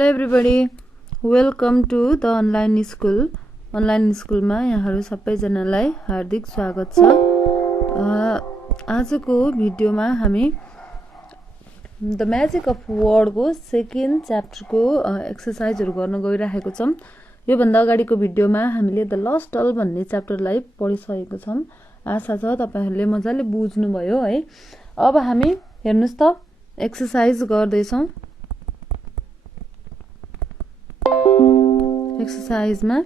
Hello everybody, welcome to the online school. Online school मा यहाँहरु सबैजनालाई हार्दिक स्वागत छ। आजको भिडियोमा हामी द म्याजिक अफ वर्ड को सेकेन्ड च्याप्टर को एक्सरसाइजहरु गर्न गइराखेको छौं। यो भन्दा अगाडिको भिडियोमा हामीले द लस्ट अल भन्ने च्याप्टरलाई पढिसकेको छौं। आशा छ तपाईहरुले मजाले बुझ्नु भयो है। अब हामी हेर्नुस् त एक्सरसाइज गर्दै छौं। एक्सरसाइज में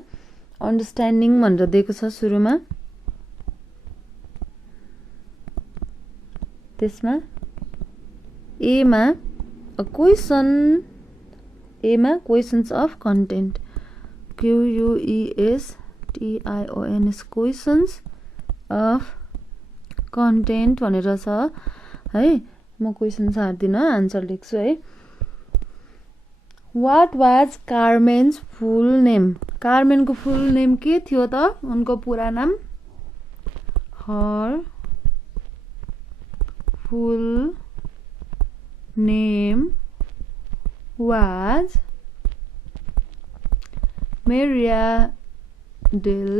अंडरस्टैंडिंग भनेर दिएको छ सुरुमा। त्यसमा ए मा questions of content QUESTIONS questions of content भनेर छ है। म क्वेशन्स हार्दिन आन्सर लेख्छु है। What was Carmen's full name? Carmen को full name के थियो त? उनको पूरा नाम? Her full name was Maria del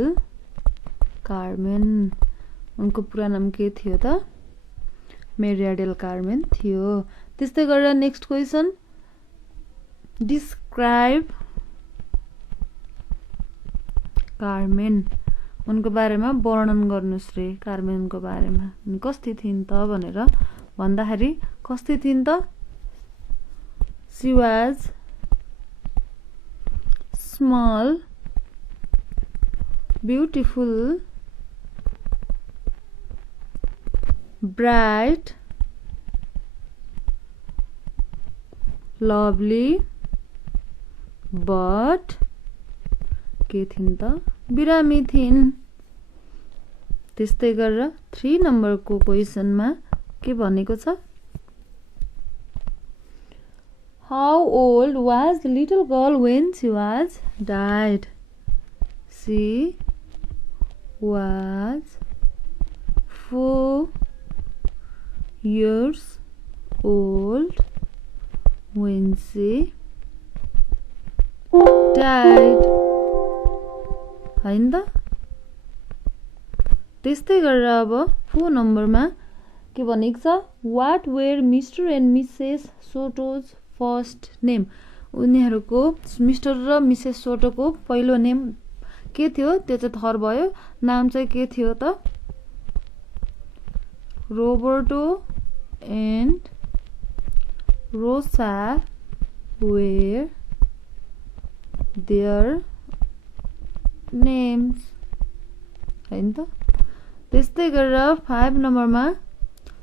Carmen. उनको पूरा नाम के थियो त? Maria del Carmen थियो। त्यस्तै गरेर नेक्स्ट क्वेशन, डिस्क्राइब कार्मेन। उनको बारेमा वर्णन गर्नुस् रे। कार्मेनको बारेमा उनी कस्ती थिइन् त भनेर भन्दाखेरि कस्ती थिइन् त? She was small, beautiful, bright, lovely, but के थिइन् त? बिरामी थिइन्। त्यस्तै गरेर 3 नम्बरको क्वेशनमा के भनेको छ? How old was the little girl when she was died? She was 4 years old when she died. हैन त? त्यस्तै गरेर अब 4 नम्बरमा के भनेको छ? What were Mr and Mrs Soto's first name? उनीहरुको मिस्टर र मिसेस सोटोको पहिलो नेम के थियो? त्यो चाहिँ थर भयो। नाम चाहिँ के थियो त? Roberto and Rosa were their names. हैन त? त्यस्तै गरेर 5 नम्बरमा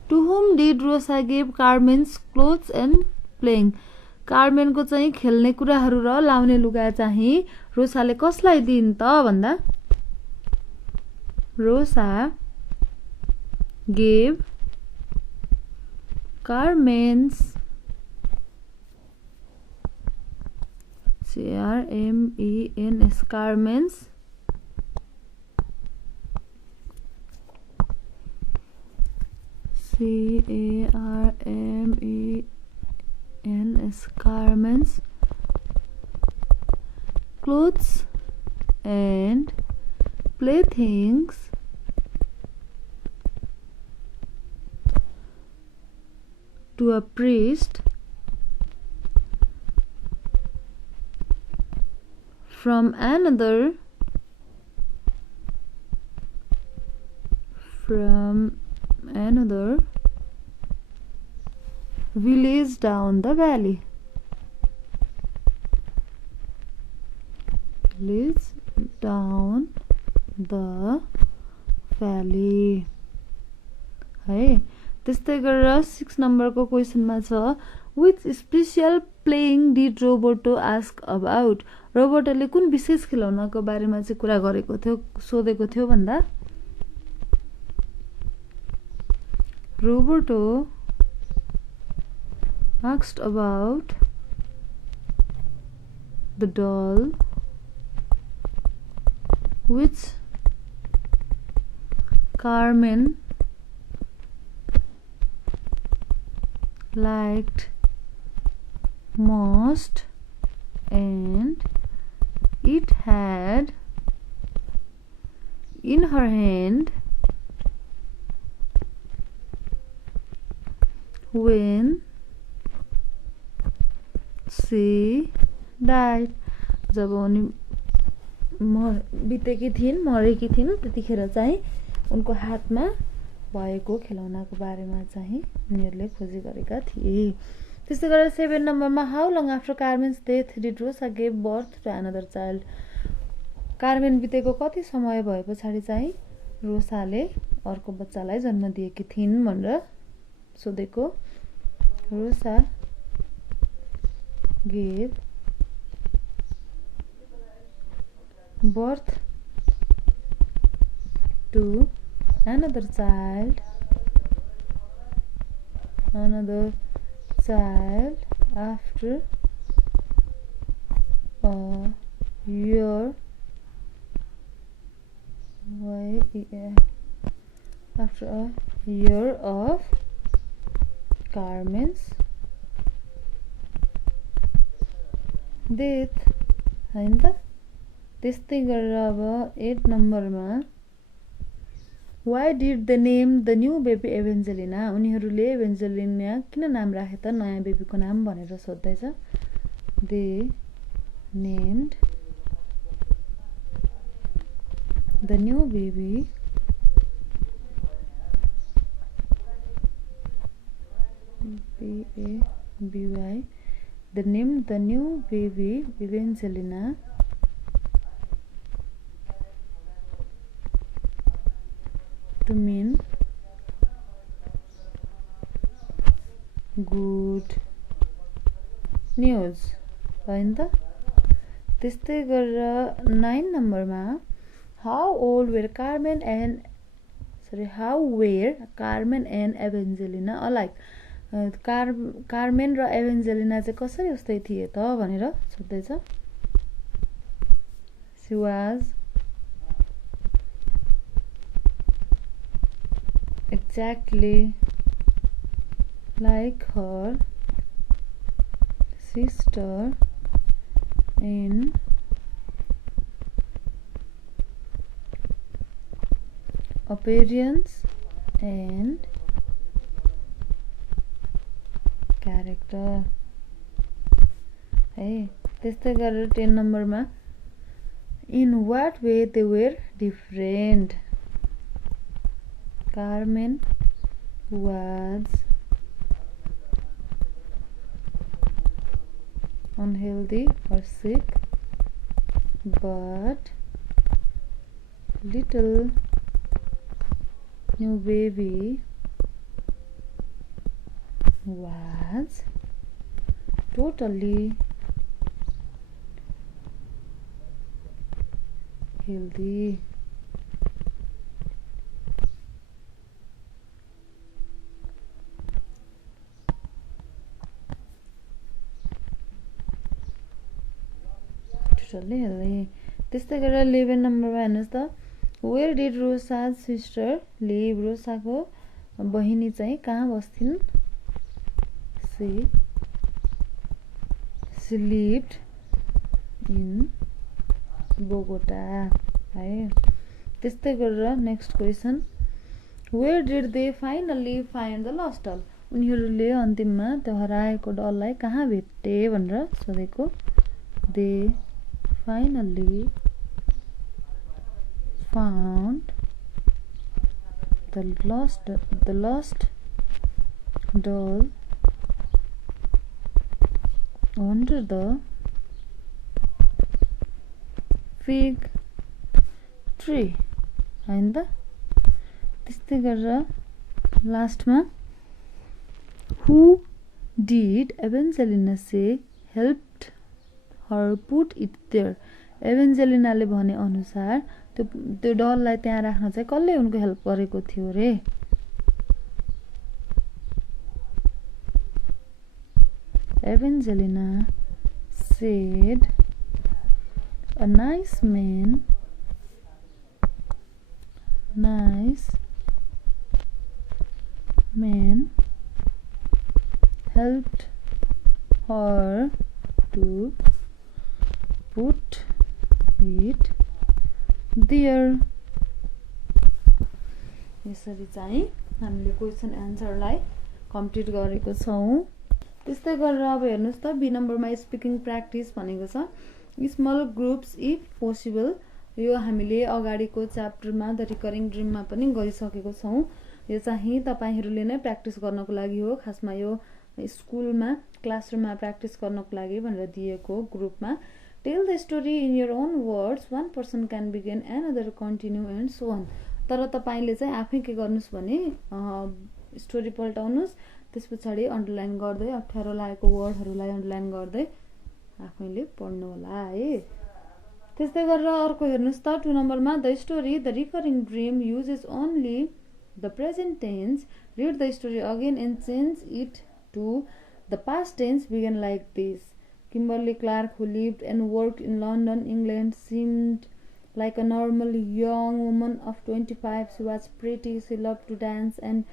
to whom did Rosa give Carmen's clothes and playing? कार्मेनको चाहिँ खेल्ने कुराहरु र लाउने लुगा चाहिँ रोसाले कसलाई दिइन् त भन्दा? रोसा gave Carmen's CARMENS Carmen's Carmen's clothes and playthings to a priest from another village down the valley. Village down the valley. है। त्यस्तै गरेर 6 नम्बरको क्वेशनमा छ which special playing did Roberto ask about? रोबर्टोले कुन विशेष खेलौनाको बारेमा चाहिँ कुरा गरेको थियो, सोधेको थियो भन्दा? Roberto asked about the doll which Carmen liked most and it had in her hand when she died. जब उनी बितेकी थिइन्, मरेकी थिइन्, त्यतिखेर चाहिँ उनको हातमा भएको खेलौनाको बारेमा चाहिँ उनीहरूले खोजी गरेका थिए। त्यस्तै गरेर 7 नम्बरमा how long after Carmen's death did Rosa gave birth to another child. Carmen बितेको कति समय भए पछाडि चाहिँ रोसाले अर्को बच्चालाई जन्म दिएकी थिइन् भनेर सोधेको। रोसा gave birth to another child after a year of Carmen's death हैन त। त्यस्तै गरेर अब 8 नम्बरमा why did the name the new baby Evangelina. उनीहरूले एभेन्जेलिना किन नाम राखे त नयाँ बेबीको नाम भनेर सोध्दैछ। They named the new baby BABY they named the new baby Evangelina to mean good news हैन त। त्यस्तै गरेर 9 नम्बरमा how were Carmen and Evangelina alike। Carmen र एभेन्जेलिना चाहिँ कसरी उस्तै थिए त भनेर सोध्दैछ। she was exactly like her sister in appearance and character है। त्यस्तै गरेर 10 नम्बरमा in what way they were different। Carmen was unhealthy or sick, but little new baby was totally healthy। totally healthy। त्यस्तै गरेर 11 नम्बरमा हेर्नुहोस् त where did Rosa's sister live. रोसाको बहिनी चाहिँ कहाँ बस्थिन्। she lived in बोगोटा है। त्यस्तै गरेर next question where did they finally find the lost doll. उनीहरूले अन्तिममा त्यो हराएको डललाई कहाँ भेटे भनेर सोधेको। They finally found the lost doll under the fig tree हैन त। त्यस्तै गरेर लास्टमा who did Evangelina say helped her put it there। एभेन्जेलिनाले भने अनुसार त्यो डललाई त्यहाँ राख्न चाहिँ कसले उनको हेल्प गरेको थियो रे। Evangelina said a nice man helped her to put it there. यसरी चाहिँ हामीले क्वेसन एन्सरलाई कम्प्लिट गरेको छौं। त्यस्तै गरेर अब हेर्नुस् त बी नम्बरमा स्पिकिङ प्र्याक्टिस भनेको छ स्मल ग्रुप्स इफ पोसिबल। यो हामीले अगाडिको च्याप्टरमा द रिकरिङ ड्रिममा पनि गरिसकेको छौं। यो चाहिँ तपाईहरुले नै प्र्याक्टिस गर्नको लागि हो। खासमा यो स्कुलमा क्लासरुममा प्र्याक्टिस गर्नको लागि भनेर दिएको ग्रुपमा। Tell the story in your own words, one person can begin, another continue and so on। तर तपाईले चाहिँ आफै के गर्नुस् भने स्टोरी पल्टाउनुस्, त्यसपछि अन्डरलाइन गर्दै अप्ठ्यारो लागेको वर्डहरुलाई अन्डरलाइन गर्दै आफैले पढ्नु होला है। त्यस्तै गरेर अर्को हेर्नुस् त 2 नम्बरमा the story the recurring dream uses only the present tense। Read the story again and change it to the past tense begin like this। Kimberly Clark, who lived and worked in London, England, seemed like a normal young woman of 25. She was pretty, she loved to dance, and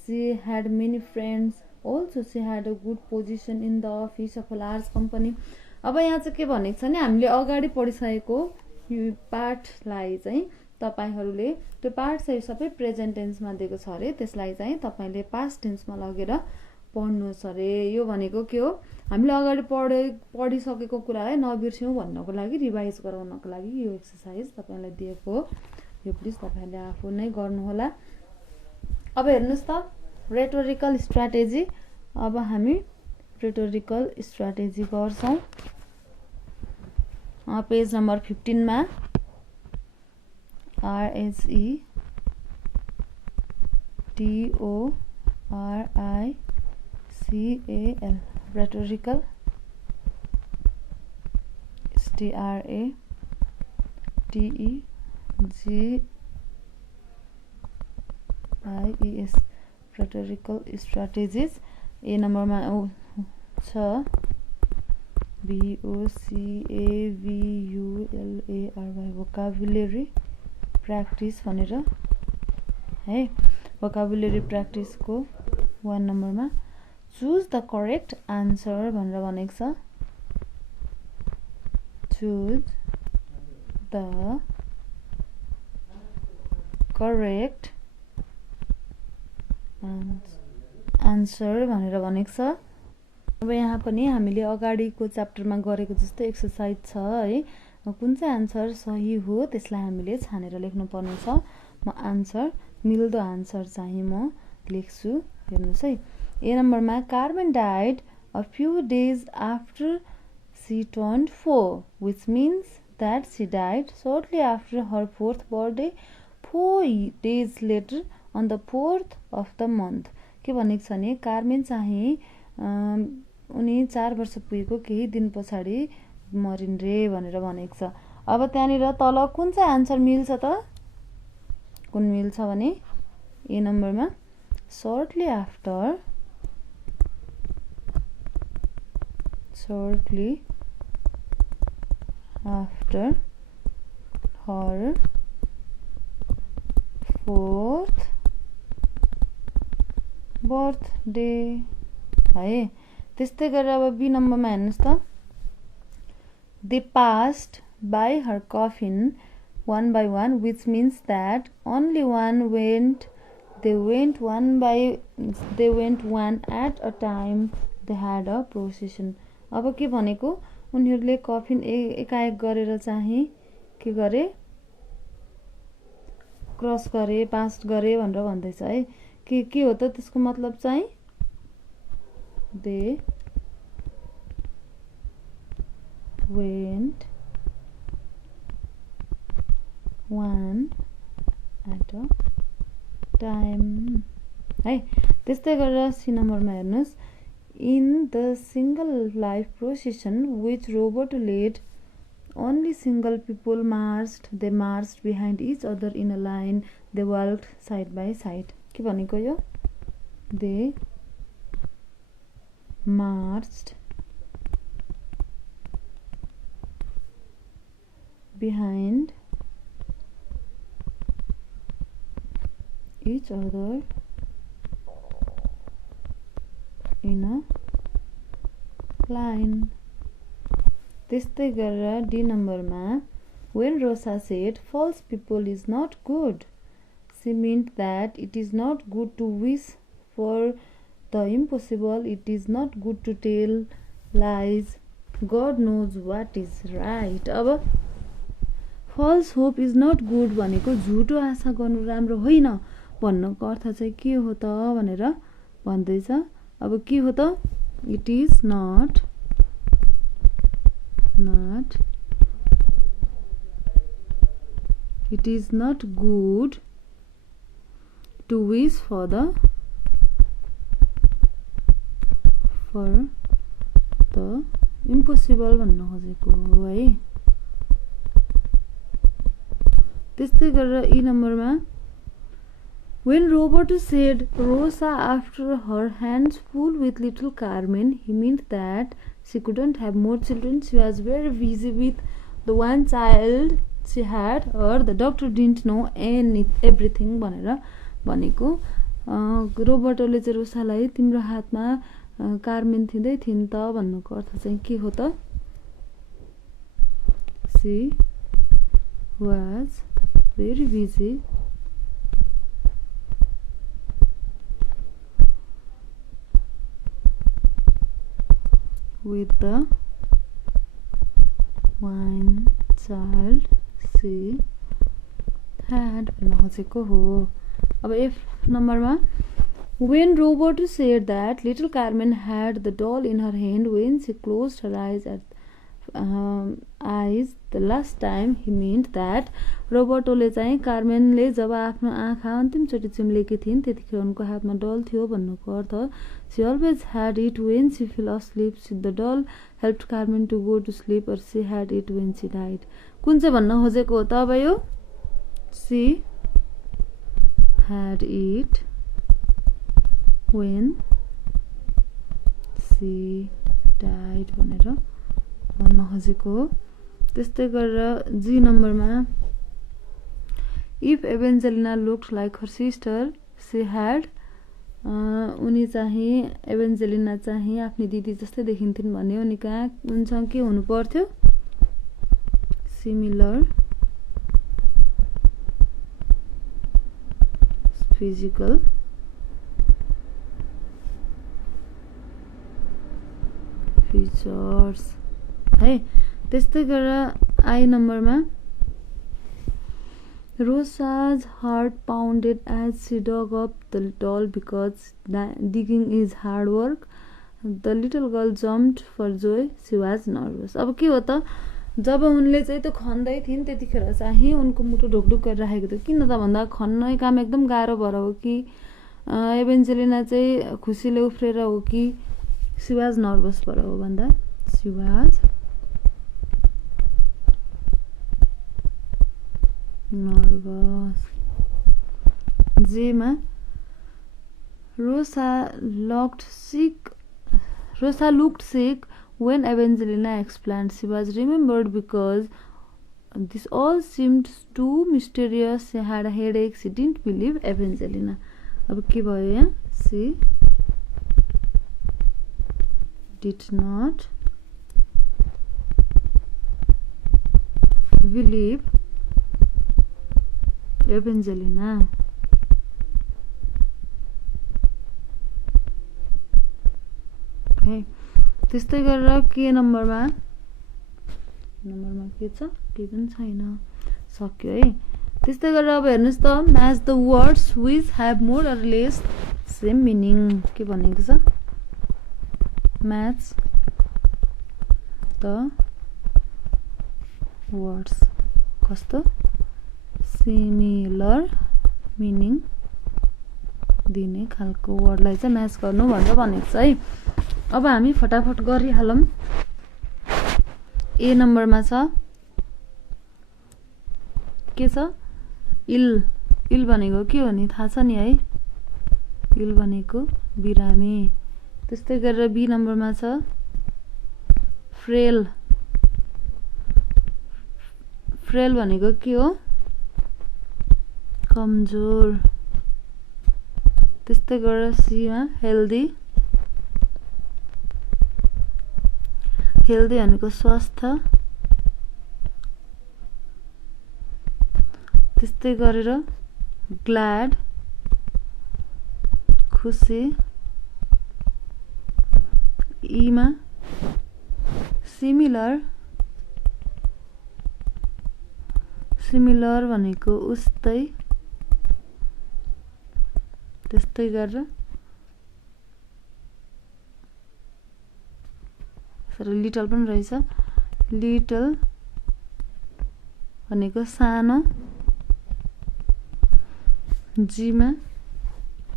she had many friends. Also, she had a good position in the office of a large company। अब यहाँ चाहिँ के भनेको छ नि, हामीले अगाडि पढिसकेको यो पाठलाई चाहिँ तपाईहरुले त्यो पार्ट चाहिँ सबै प्रेजेन्ट टेन्समा दिएको छ अरे, त्यसलाई चाहिँ तपाईले पास्ट टेन्समा लगेर पढ्नुस् अरे। यो भनेको के हो, हामीले अगाडि पढिसकेको कुरालाई नबिर्स्यौं भन्नको लागि, रिभाइज गराउनको लागि यो एक्सरसाइज तपाईलाई दिएको हो। यो प्लिज तपाईले आफू नै गर्नु होला। अब हेर्नुस् त रेटोरिकल स्ट्र्याटेजी। अब हामी रेटोरिकल स्ट्र्याटेजी गर्छौं। पेज नम्बर 15 मा RHETORICAL रेटोरिकल STRATEGIES रेटोरिकल स्ट्र्याटेजिज। ए नम्बरमा छ VOCABULARY भोकाबुलेरी प्र्याक्टिस भनेर है। भोकाबुलेरी प्र्याक्टिस को 1 नम्बरमा चुज द करेक्ट आन्सर भनेर भनेको छ। चुज द करेक्ट आन्सर भनेर भनेको छ। अब यहाँ पनि हामीले अगाडिको च्याप्टरमा गरेको जस्तै एक्सरसाइज छ है। कुन चाहिँ आन्सर सही हो त्यसलाई हामीले छानेर लेख्नु पर्ने छ। म आन्सर मिल्दो आन्सर चाहिँ म लेख्छु। हेर्नुस् है। ए नम्बरमा Carmen died a few days after she turned 4, which means that she died shortly after her 4th birthday, 4 days later on the 4th of the month। के भनेको छ भने कार्मेन चाहिँ उनी 4 वर्ष पुगेको केही दिन पछाडि मरिन् रे भनेर भनेको छ। अब त्यहाँनिर तल कुन चाहिँ आन्सर मिल्छ त? कुन मिल्छ भने ए नम्बरमा shortly after her 4th birthday है। त्यस्तै गरेर अब बी नम्बरमा हेर्नुस् त they passed by her coffin one by one, which means that only one went one at a time। they had a procession। अब के भनेको उनीहरूले कफिन एकाएक गरेर चाहिँ के गरे, क्रस गरे, पास गरे भनेर भन्दैछ है। के हो त त्यसको मतलब चाहिँ they went one at a time है। त्यस्तै गरेर सी नम्बरमा हेर्नुस् in the single life procession which Robert led, only single people marched। they marched behind each other in a line। they walked side by side। के भनेको यो they marched behind each other in a line। त्यस्तै गरेर D नम्बरमा when Rosa said false people is not good, she meant that it is not good to wish for the impossible, it is not good to tell lies, God knows what is right. अब false hope is not good भनेको झुटो आशा गर्नु राम्रो होइन भन्नको अर्थ चाहिँ के हो त भनेर भन्दैछ। अब के हो त, it is not good to wish for the impossible भन्न खोजेको हो है। त्यस्तै गरेर ई नम्बरमा when Roberto said Rosa after her hands full with little Carmen, he meant that she couldn't have more children. She was very busy with the one child she had, or the doctor didn't know everything भनेर भनेको। रोबर्टोले चाहिँ रोसालाई तिम्रो हातमा Carmen थिँदै थिइन् त भन्नुको अर्थ चाहिँ के हो त, she was very busy with the one child she had भन्न खोजेको हो। अब एफ नम्बरमा when Roberto said that little Carmen had the doll in her hand when she closed her eyes the last time, he meant that रोबर्टोले चाहिँ कार्मेनले जब आफ्नो आँखा अन्तिमचोटि चिम्लेकी थिइन् त्यतिखेर उनको हातमा डल थियो भन्नुको अर्थ she always had it when she fell asleep, the doll helped Carmen to go to sleep, or she had it when she died। कुन चाहिँ भन्न खोजेको हो त अब यो, she had it when she died भनेर भन्न खोजेको हो। त्यस्तै गरेर जी नम्बरमा if Evangelina looked like her sister, she had उनी चाहिँ एभेन्जेलिना चाहिँ आफ्नी दिदी जस्तै देखिन्थिन् भने उनी कहाँ उनसँग के हुनु पर्थ्यो, सिमिलर फिजिकल फिचर्स है। त्यस्तै गरेर आई नम्बरमा Rosa's heart pounded as she dug up the doll because digging is hard work. The little girl jumped for joy. She was nervous. अब के हो त, जब उनले चाहिँ त्यो खन्दै थिइन् त्यतिखेर चाहिँ उनको मुटु ढुकढुक गरिरहेको थियो। किन त भन्दा खन्ने काम एकदम गाह्रो भएर हो कि एभेन्जेलिना चाहिँ खुसीले उफ्रेर हो कि she was nervous भएर हो भन्दा she was nervous। जेमा Rosa looked sick when Evangelina explained she was remembered because this all seemed too mysterious. She had a headache. She didn't believe Evangelina। अब के भयो यहाँ, she did not believe Evangelina। त्यस्तै गरेर के नम्बरमा के छ, के पनि छैन, सक्यो है। त्यस्तै गरेर अब हेर्नुहोस् त, match the words which have more or less same meaning के भनेको छ, म्याच द वर्ड्स कस्तो सिमिलर मिनिङ दिने खालको वर्डलाई चाहिँ म्याच गर्नु भनेर भनेको छ है। अब हामी फटाफट गरिहालौँ। ए नम्बरमा छ के छ, इल। इल भनेको के हो नि थाहा छ नि है, इल भनेको बिरामी। त्यस्तै गरेर बी नम्बरमा छ फ्रेल। फ्रेल भनेको के हो, कमजोर। त्यस्तै गरेर सीमा हेल्दी। हेल्दी भनेको स्वास्थ्य, त्यस्तै गरेर ग्ल्याड खुसी, ईमा सिमिलर, सिमिलर भनेको उस्तै, त्यस्तै गरेर लिटल पनि रहेछ, लिटल भनेको सानो, जीमा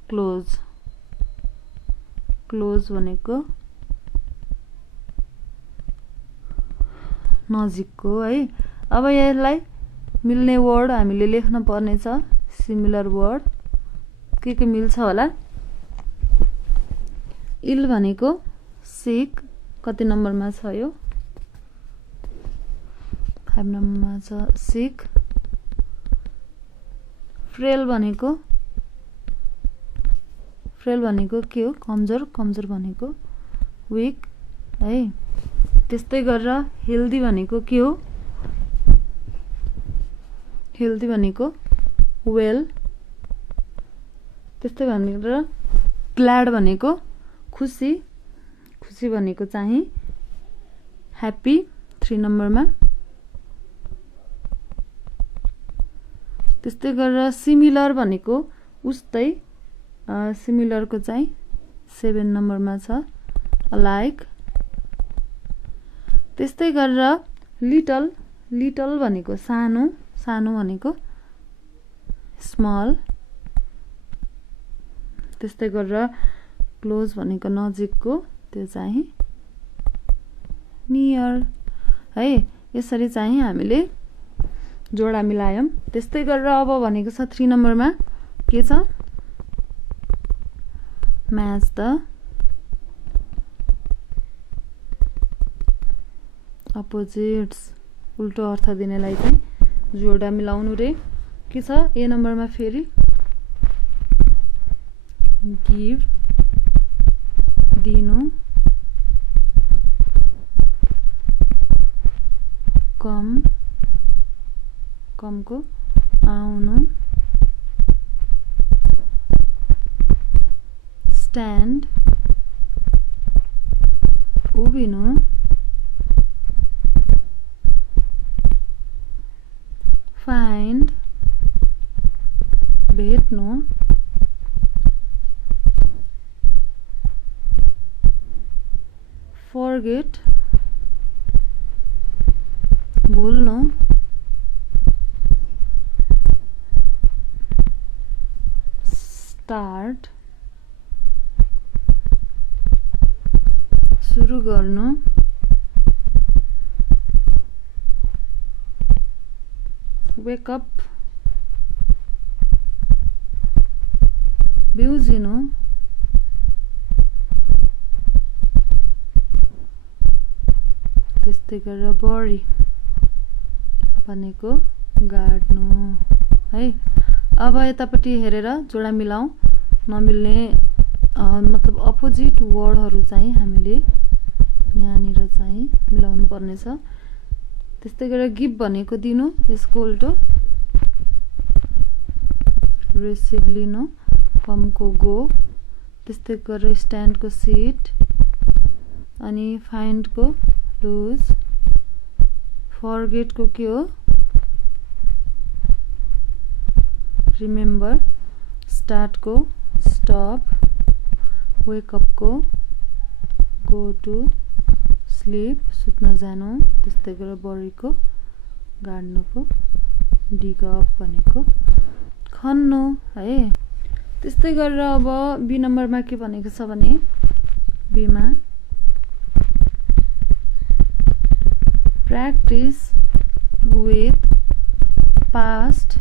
क्लोज, क्लोज भनेको नजिकको है। अब यसलाई मिल्ने वर्ड हामीले लेख्न पर्ने छ, सिमिलर वर्ड के मिल्छ होला। इल भनेको सिक, कति नम्बरमा छ यो? 5 नम्बरमा छ सिक। फ्रेल भनेको, फ्रेल भनेको के हो? कमजोर, कमजोर भनेको विक है। त्यस्तै गरेर हेल्दी भनेको के हो? हेल्दी भनेको वेल। त्यस्तै भनेर ग्ल्याड भनेको खुसी, खुसी भनेको चाहिँ ह्याप्पी 3 नम्बरमा। त्यस्तै गरेर सिमिलर भनेको उस्तै, सिमिलरको चाहिँ 7 नम्बरमा छ अलाइक। त्यस्तै गरेर लिटल, लिटल भनेको सानो, सानो भनेको स्मल। त्यस्तै गरेर क्लोज भनेको नजिकको, त्यो चाहिँ नियर है। यसरी चाहिँ हामीले जोडा मिलायौं। त्यस्तै गरेर अब भनेको छ 3 नम्बरमा के छ? म्याच द अपोजिट्स, उल्टो अर्थ दिनेलाई चाहिँ जोडा मिलाउनु रे। के छ ए नम्बरमा? फेरि गिभ दिनु, कम, कमको आउनु, स्ट्यान्ड उभिनु, फाइन्ड भेट्नु, फर्गेट भुल्नु, स्टार्ट सुरु गर्नु, वेक अप बिउजिनु, त्यस्तै गरेर बरी भनेको गाड्नु है। अब यतापट्टि हेरेर जोडा मिलाउँ। नमिल्ने मतलब अपोजिट वर्डहरू चाहिँ हामीले यहाँनिर चाहिँ मिलाउनु पर्नेछ। त्यस्तै गरेर गिभ भनेको दिनु, यसको उल्टो रिसिभ लिनु, कमको गो। त्यस्तै गरेर स्ट्यान्डको सिट, अनि फाइन्डको लुज, फर्गेटको के हो? रिमेम्बर, स्टार्टको स्टप, वेकअपको गो टु स्लिप सुत्न जानु, त्यस्तै गरेर बरीको गाड्नुको डिग अप भनेको खन्नु है। त्यस्तै गरेर अब बी नम्बरमा के भनेको छ भने बीमा practice with past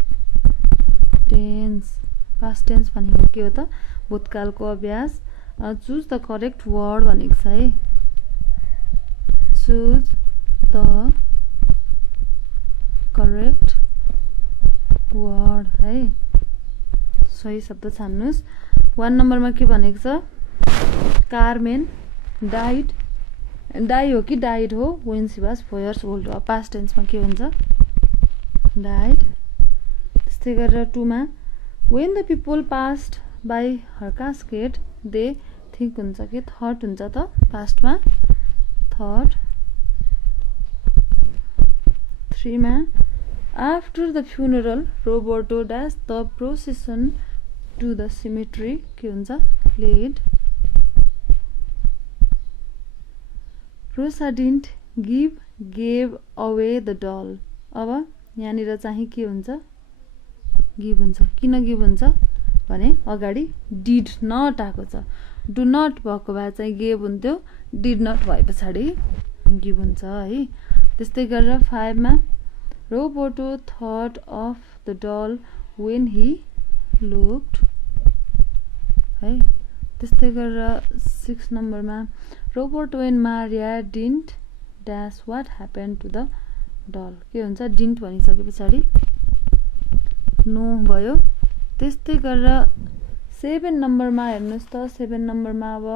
tense। past tense भनेको के हो त? भूतकालको अभ्यास। चुज द करेक्ट वर्ड भनेको छ है। चुज द करेक्ट वर्ड है, सही शब्द छान्नुस्। 1 नम्बरमा के भनेको छ? कारमेन डाइड डाई हो कि डाइड हो when she was 4 years old हो पास्ट टेन्समा के हुन्छ डाइड त्यस्तै गरेर 2 मा when the people passed by her casket they think हुन्छ कि thought हुन्छ त पास्टमा thought 3 मा after the funeral Roberto dashed the procession to the cemetery के हुन्छ led Rosa didn't gave away the doll अब यहाँनिर चाहिँ के हुन्छ गिभ हुन्छ किन गिभ हुन्छ भने अगाडि डिड नट आएको छ डु नट भएको भए चाहिँ गिभ हुन्थ्यो डिड नट भए पछाडि गिभ हुन्छ है त्यस्तै गरेर 5 मा Roberto thought of the doll when he looked है त्यस्तै गरेर 6 नम्बरमा Roberto and Maria didn't dash what happened to the doll के हुन्छ didn't भनिसके पछाडि नो भयो त्यस्तै गरेर 7 नम्बरमा हेर्नुस् त 7 नम्बरमा अब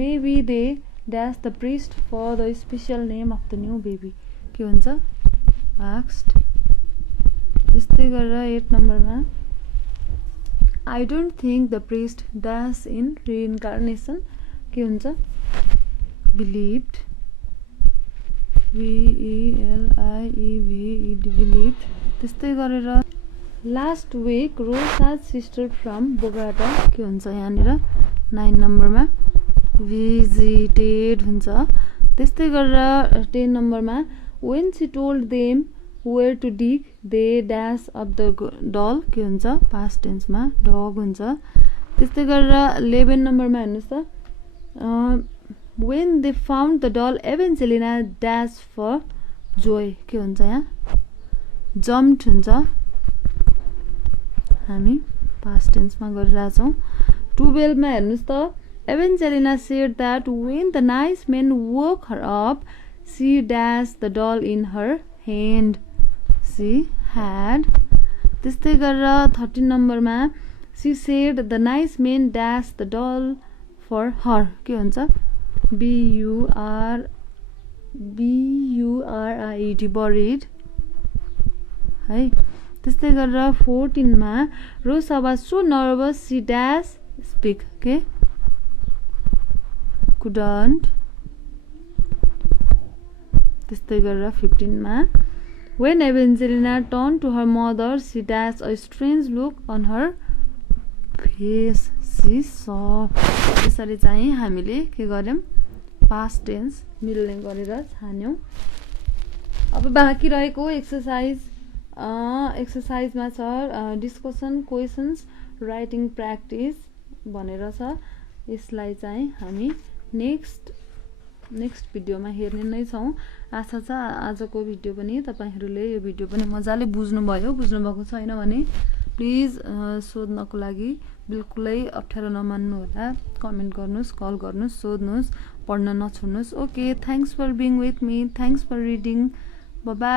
maybe they dash the priest for the special name of the new baby के हुन्छ asked त्यस्तै गरेर 8 नम्बरमा I don't think the priest dash in reincarnation के हुन्छ believed believed त्यस्तै गरेर last week Rosa's sister from Bogota के हुन्छ यहाँनिर 9 नम्बरमा visited हुन्छ त्यस्तै गरेर 10 नम्बरमा when she told them where to dig they dash up the doll के हुन्छ past tense मा dog हुन्छ त्यस्तै गरेर 11 नम्बरमा हेर्नुस् त when they found the doll Evangelina dash for joy के हुन्छ यहाँ jumped हुन्छ हामी past tense मा गरिरहेका छौं 12 मा हेर्नुस् त Evangelina said that when the nice man woke her up she dashed the doll in her hand she had त्यस्तै गरेर 13 नम्बरमा she said the nice man dashed the doll for her के हुन्छ B U R I E D buried है त्यस्तै गरेर 14 मा Rosa was so nervous she dash speak के couldn't त्यस्तै गरेर 15 मा when Evangelina turned to her mother she dashed a strange look on her face she saw यसरी चाहिँ हामीले के गर्यौं past tense मिल्ने गरेर छान्यौं अब बाँकी रहेको एक्सरसाइजमा छ डिस्कसन क्वेशन्स राइटिङ प्र्याक्टिस भनेर छ यसलाई चाहिँ हामी नेक्स्ट भिडियोमा हेर्ने नै छौं आशा छ आजको भिडियो पनि तपाईहरुले यो भिडियो पनि मजाले बुझ्नु भएको छैन भने प्लिज सोध्नको लागि बिल्कुलै अप्ठ्यारो नमान्नु होला कमेन्ट गर्नुस् कल गर्नुस् सोध्नुस् पढ्न नछोड्नुस् okay thanks for being with me thanks for reading bye by